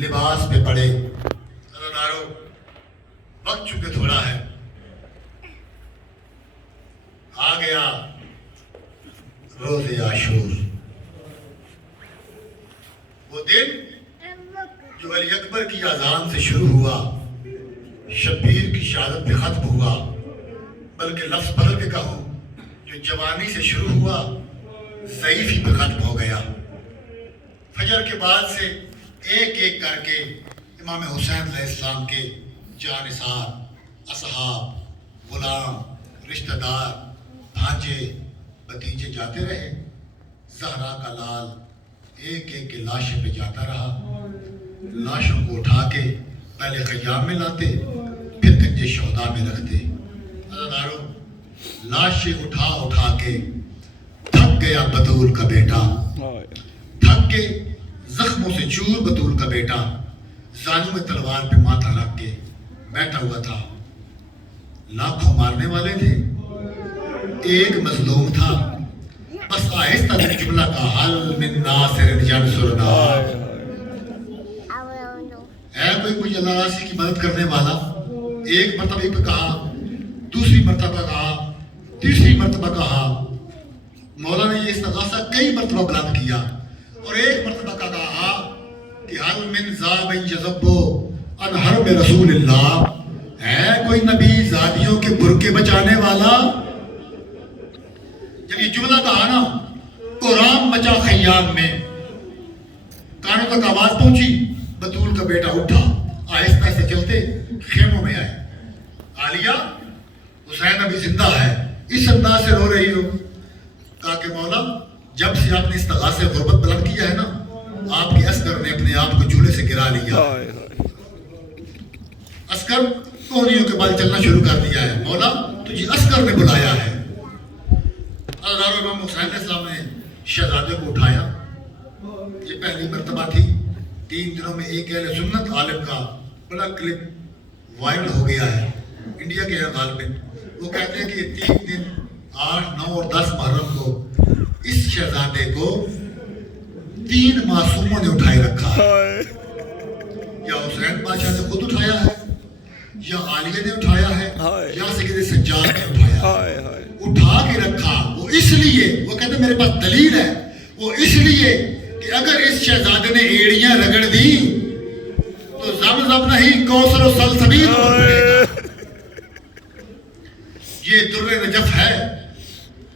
لباس پہ پڑے. عزیزانو وقت چونکہ تھوڑا ہے, آ گیا روز عاشور, وہ دن جو علی اکبر کی اذان سے شروع ہوا, شبیر کی شہادت پہ ختم ہوا, بلکہ لفظ بدل کے کہوں جو جوانی سے شروع ہوا ضعیفی پہ ختم ہو گیا. فجر کے بعد سے ایک ایک کر کے امام حسین علیہ السلام کے جانثار, اصحاب, غلام, رشتہ دار, بھانجے, بھتیجے جاتے رہے. زہرا کا لال ایک ایک کے لاشیں پہ جاتا رہا. لاشوں کو اٹھا کے پہلے خیام میں لاتے, پھر گنج شہداء میں رکھتے. عزیزانو لاشیں اٹھا اٹھا کے تھک گیا بطول کا بیٹا, تھک کے زخموں سے چور بطول کا بیٹا زانوں میں تلوار پہ ماتھا رکھ کے بیٹھا ہوا تھا. لاکھوں مارنے والے تھے, ایک مظلوم تھا, بس آہستہ سے جملہ کا حل من ناصر ینصرنا, ہے کوئی اللہ راسی کی مدد کرنے والا. ایک مرتبہ پہ کہا, دوسری مرتبہ کہا, تیسری مرتبہ کہا. مولا نے یہ استغاثہ کئی مرتبہ بلند کیا, اور ایک مرتبہ کا کہا کہ حل من ذاب یذب عن حرب رسول اللہ, ہے کوئی نبی زادیوں کے برقع بچانے والا. جب یہ جملہ کہا نا, قرآن بچا خیام میں, کانوں تک آواز پہنچی, بطول کا بیٹا اٹھا, آہستہ سے چلتے خیموں میں آئے. عالیہ حسین ابھی زندہ ہے, اس انداز سے رو رہی ہو. کہا کہ مولا جب سے آپ نے استغاثہ غربت بلند کیا ہے نا, آپ کے عسکر نے اپنے آپ کو جھولے سے گرا لیا. عسکر کوہنیوں کے بال چلنا شروع کر دیا ہے. مولا تجھے عسکر نے بلایا ہے. حضرت امام حسین علیہ السلام نے شہزادے کو اٹھایا. یہ پہلی مرتبہ تھی. 3 دنوں میں ایک اہل سنت عالم کا بڑا کلپ وائرل ہو گیا ہے انڈیا کے غالباً. وہ کہتے ہیں کہ یہ 3 دن 8, 9 اور 10 محرم کو اس شہزادے کو 3 معصوموں نے اٹھائے رکھا ہے. یا حسین بادشاہ نے خود اٹھایا ہے, یا عالیہ نے اٹھایا ہے, یا سید سجاد نے اٹھایا ہے. اٹھا کے رکھا وہ اس لیے, وہ کہتے ہیں میرے پاس دلیل ہے, وہ اس لیے کہ اگر اس شہزادے نے ایڑیاں رگڑ دی تو زمزم نہیں کوثر و سلسبیل پڑے گا. یہ در نجف ہے.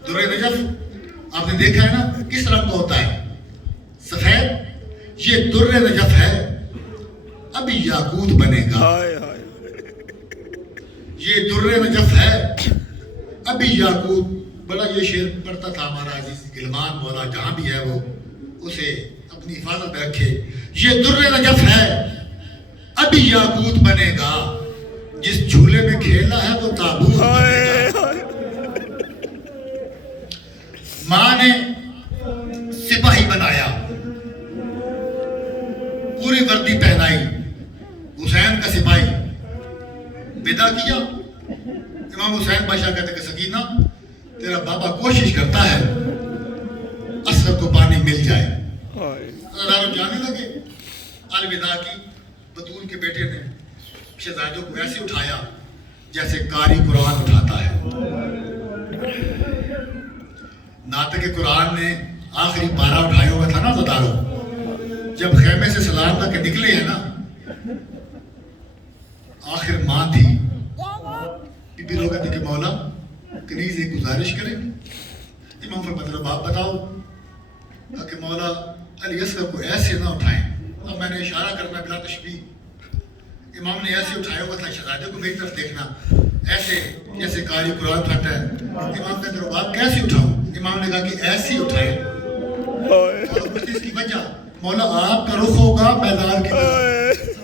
در نجف آپ نے دیکھا ہے نا کس رنگ کا ہوتا ہے, سفید. یہ در نجف ہے, ابھی یاقوت بنے گا. یہ در نجف ہے, ابھی یاقوت. بڑا یہ شعر پڑھتا تھا ہمارا عزیز غلمان مولا, جہاں بھی ہے وہ اسے اپنی حفاظت میں رکھے. یہ در نجف ہے, ابھی یاقوت بنے گا. جس جھولے میں کھیلا ہے وہ تابوت بنے گا. ماں نے سپاہی بنایا, پوری وردی پہنائی, حسین کا سپاہی ودا کیا. امام حسین بادشاہ کہتے کہ سکینہ تیرا بابا کوشش کرتا ہے عسکر کو پانی مل جائے. جانے لگے. الوداع کی. بطول کے بیٹے نے شہزادوں کو ایسے اٹھایا جیسے قاری قرآن اٹھاتا ہے. ناطق قرآن نے آخری پارہ اٹھایا ہوا تھا نا عزیزانو, جب خیمے سے سلام کر کے نکلے ہیں نا, آخر ماں تھی. بی بی لوگ کہتے کہ مولا کنیز ایک گزارش کریں. امام فرماتے ہیں آپ بتاؤ. کہ مولا علی اصغر کو ایسے نہ اٹھائیں. اب میں نے اشارہ کرنا بلا تشبیہ. امام نے ایسے اٹھایا ہوا تھا, شہزادے کو میری طرف دیکھنا ایسے جیسے قاری قرآن اٹھاتا ہے. امام کہتے ہیں آپ کیسے اٹھاؤں؟ امام نے کہا کہ ایسے ہی اٹھائیں. اور اس کی وجہ مولا آپ کا رخ ہوگا میدان کی طرف,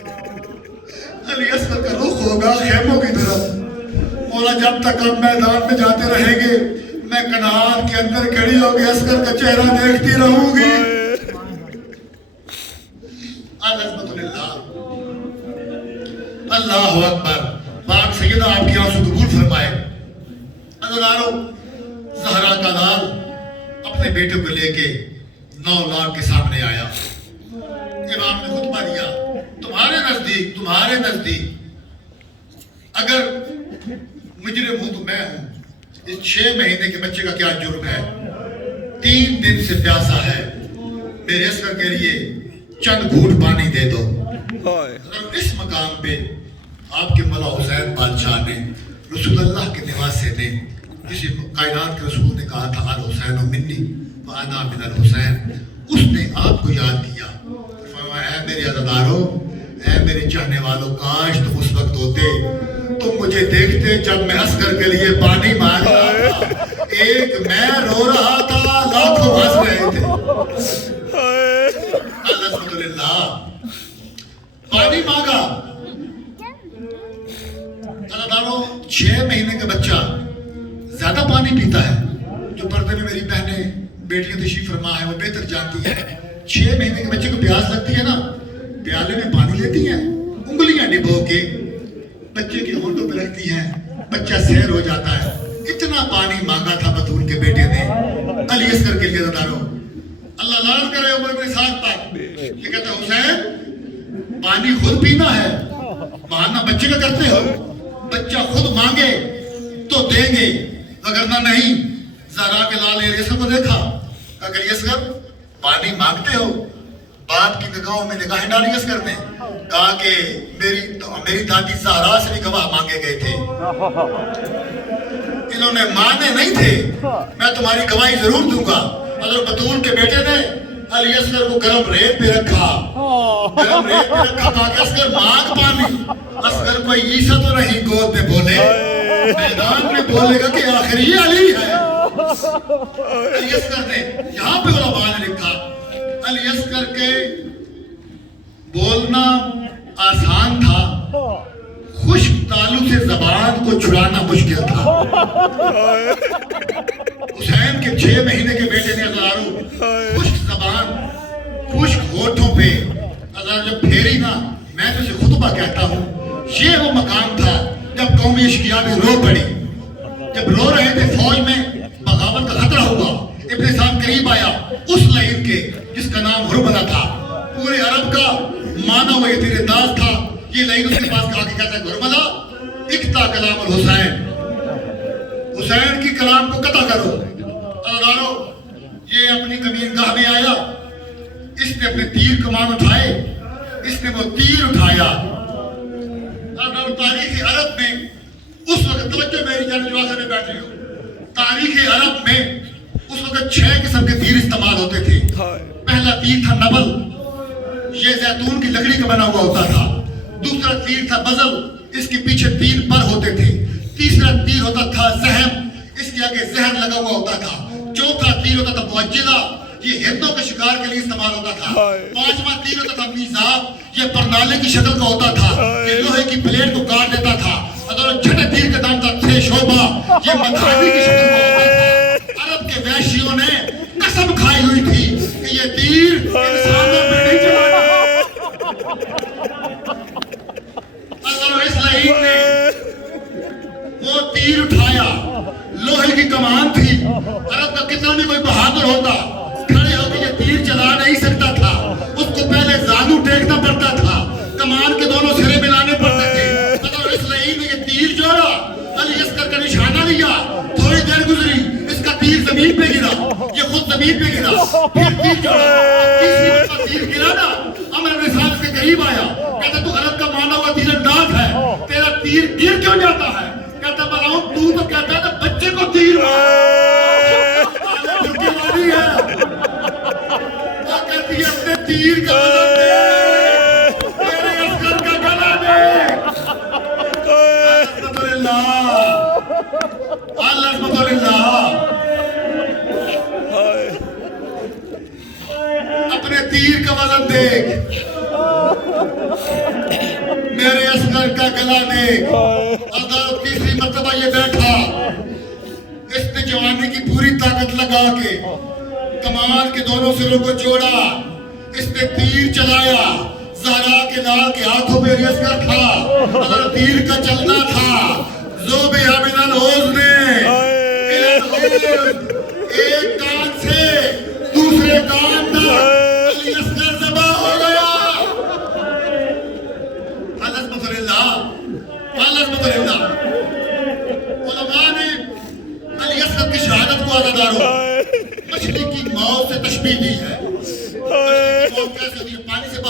علی اصغر کا رخ ہوگا خیموں کی طرف. مولا جب تک آپ میدان میں جاتے رہیں گے میں کنار کے اندر کھڑی ہو کے اصغر کا چہرہ دیکھتی رہوں گی. العظمت للہ. اللہ اکبر. پاک سیدہ آپ کی آنسو قبول فرمائے. عزیزانو زہرا کا لال اپنے بیٹے کو لے کے 9 لاکھ کے سامنے آیا. امام نے خطبہ دیا. نزدیک تمہارے نزدیک اگر مجرم ہوں تو میں ہوں. اس 6 مہینے کے بچے کا کیا جرم ہے؟ 3 دن سے پیاسا ہے. میرے اصغر کے لیے چند گھونٹ پانی دے دو. اس مقام پہ آپ کے مولا حسین بادشاہ نے رسول اللہ کے نواسے نے کسی کائنات کے رسول نے کہا تھا الحسین منی وانا من الحسین. اس نے آپ کو یاد کیا. فرمایا اے میرے عزادارو، اے میرے چاہنے والوں، کاش تم اس وقت ہوتے، تم مجھے دیکھتے جب میں اصغر کے لیے پانی مانگ رہا تھا. ایک میں رو رہا تھا، لاکھوں ہنس رہے تھے. الحمدللہ پانی مانگا. عزادارو 6 مہینے کا بچہ زیادہ پانی پیتا ہے. جو پردے میں میری بہنیں بیٹیاں تشریف فرما ہے وہ بہتر جانتی ہے. 6 مہینے کے بچے کو پیاس لگتی ہے نا، پیالے میں پانی لیتی ہیں، انگلیاں ڈبو کے بچے کے ہونٹوں پہ رکھتی ہیں، بچہ سیر ہو جاتا ہے. اتنا پانی مانگا تھا بطول کے بیٹے نے علی اصغر کے لیے. عزادارو اللہ لعنت کرے عمر بن سعد پر. یہ کہتا ہے حسین پانی خود پینا ہے، بہانہ بچے کا کرتے ہو. بچہ خود مانگے تو دیں گے، وگرنہ نہیں. زہرا کے لال علی اصغر کو دیکھا، اگر علی اصغر پانی مانگتے ہو. باپ کی نگاہوں میں نگاہیں ڈالی اصغر نے، کہا کہ میری دادی زہرا سے بھی گواہ مانگے گئے تھے، انہوں نے مانے نہیں تھے، میں تمہاری گواہی ضرور دوں گا. حضرت بطول کے بیٹے نے علی اصغر کو گرم ریت پہ رکھا، گرم ریت پہ رکھا، کہا کہ اصغر مانگ پانی. اصغر کوئی عیسیٰ تو نہیں گود میں بولے، میدان میں بولے گا کہ آخر یہ علی ہے. علی اصغر نے یہاں پہ علماء نے لکھا علی اصغر کے بولنا آسان تھا، خشک تالو سے زبان کو چھڑانا مشکل تھا. حسین کے 6 مہینے کے بیٹے نے عزادارو خشک زبان، خشک ہونٹوں پہ عزادارو جب پھیری نا، میں تو اسے خطبہ کہتا ہوں. یہ وہ مقام تھا جب قومی اشقیاء بھی رو پڑی، جب رو رہے تھے فوج میں بغاوت کا خطرہ ہوا. ابن سعد قریب آیا اس لعین کے جس کا نام ہرملہ تھا. پورے عرب کا مانا ہوا یہ تیر انداز تھا. یہ لعین اس کے پاس کہا کہ کہتا ہے ہرملہ اقطع کلام الحسین، حسین کی کلام کو قطع کرو. عزادارو یہ اپنی کمین گاہ میں آیا، اس نے اپنے تیر کمان اٹھائے، اس نے وہ تیر اٹھایا. عزادارو تاریخ عرب میں اس وقت توجہ میری جان جو آخر میں بیٹھ رہی ہو، تاریخ عرب میں اس وقت 6 قسم کے تیر استعمال ہوتے تھے. پہلا تیر تھا نبل، یہ زیتون کی لکڑی کا بنا ہوا ہوتا تھا. دوسرا تیر تھا بزل، اس کے پیچھے 3 پر ہوتے تھے. تیسرا تیر ہوتا تھا زہم، اس کے آگے زہر لگا ہوا ہوتا تھا. چوتھا تیر ہوتا تھا موجلہ، یہ ہندوں کے شکار کے لیے استعمال ہوتا تھا. 5واں تیر ہوتا تھا میزاب، یہ پرنالے کی شکل کا ہوتا تھا، یہ لوہے کی پلیٹ کو کاٹ دیتا تھا. اور چھٹے تیر کا نام تھا تھے شوبہ، یہ مدھانی کی شکل کا ہوتا تھا. عرب کے وحشیوں نے قسم کھائی ہوئی تھی کہ یہ تیر انسانوں پہ نہیں چلانا. اور اس لعین نے وہ تیر اٹھایا، لوہے کی کمان تھی. عرب کا کتنا بھی کوئی بہادر ہوتا کھڑے ہو کے یہ تیر چلا نہیں سکتا تھا. اس کو پہلے زانو ٹیکنا پڑتا تھا، کمان کے دونوں سرے ملانے پڑتے تھے. اور اس لعین نے یہ تیر جوڑا، علی اصغر کا نشانہ لیا. تھوڑی دیر گزری، اس کا تیر زمین پہ گرا، یہ خود زمین پہ گرا، پھر تیر جوڑا. تیسری مرتبہ تیر گرا نا، عمر بن سعد اس کے قریب آیا، کہتا تو عرب کا مانا ہوا تیر انداز ہے، تیرا تیر گر کیوں جاتا ہے؟ کہتا بلاؤں تو کہتا ہے نا بچے کو تیر ماری ہے. وہ کہتی ہے اپنے تیر کا وزن دے، میرے اصغر کا گلا دے. اپنے تیر کا وزن دیکھ، میرے اصغر کا گلا دیکھ. عزادارو تیسری مرتبہ یہ بیٹھا، اس نے جوانی کی پوری طاقت لگا کے کمان کے دونوں سروں کو جوڑا، اس نے تیر چلایا. زہرا کے لال کے ہاتھوں پہ علی اصغر تھا، اگر تیر کا چلنا تھا. زوبیہ من الحزن ایک کان سے دوسرے کان تک علی اصغر ذبح ہو گیا.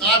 7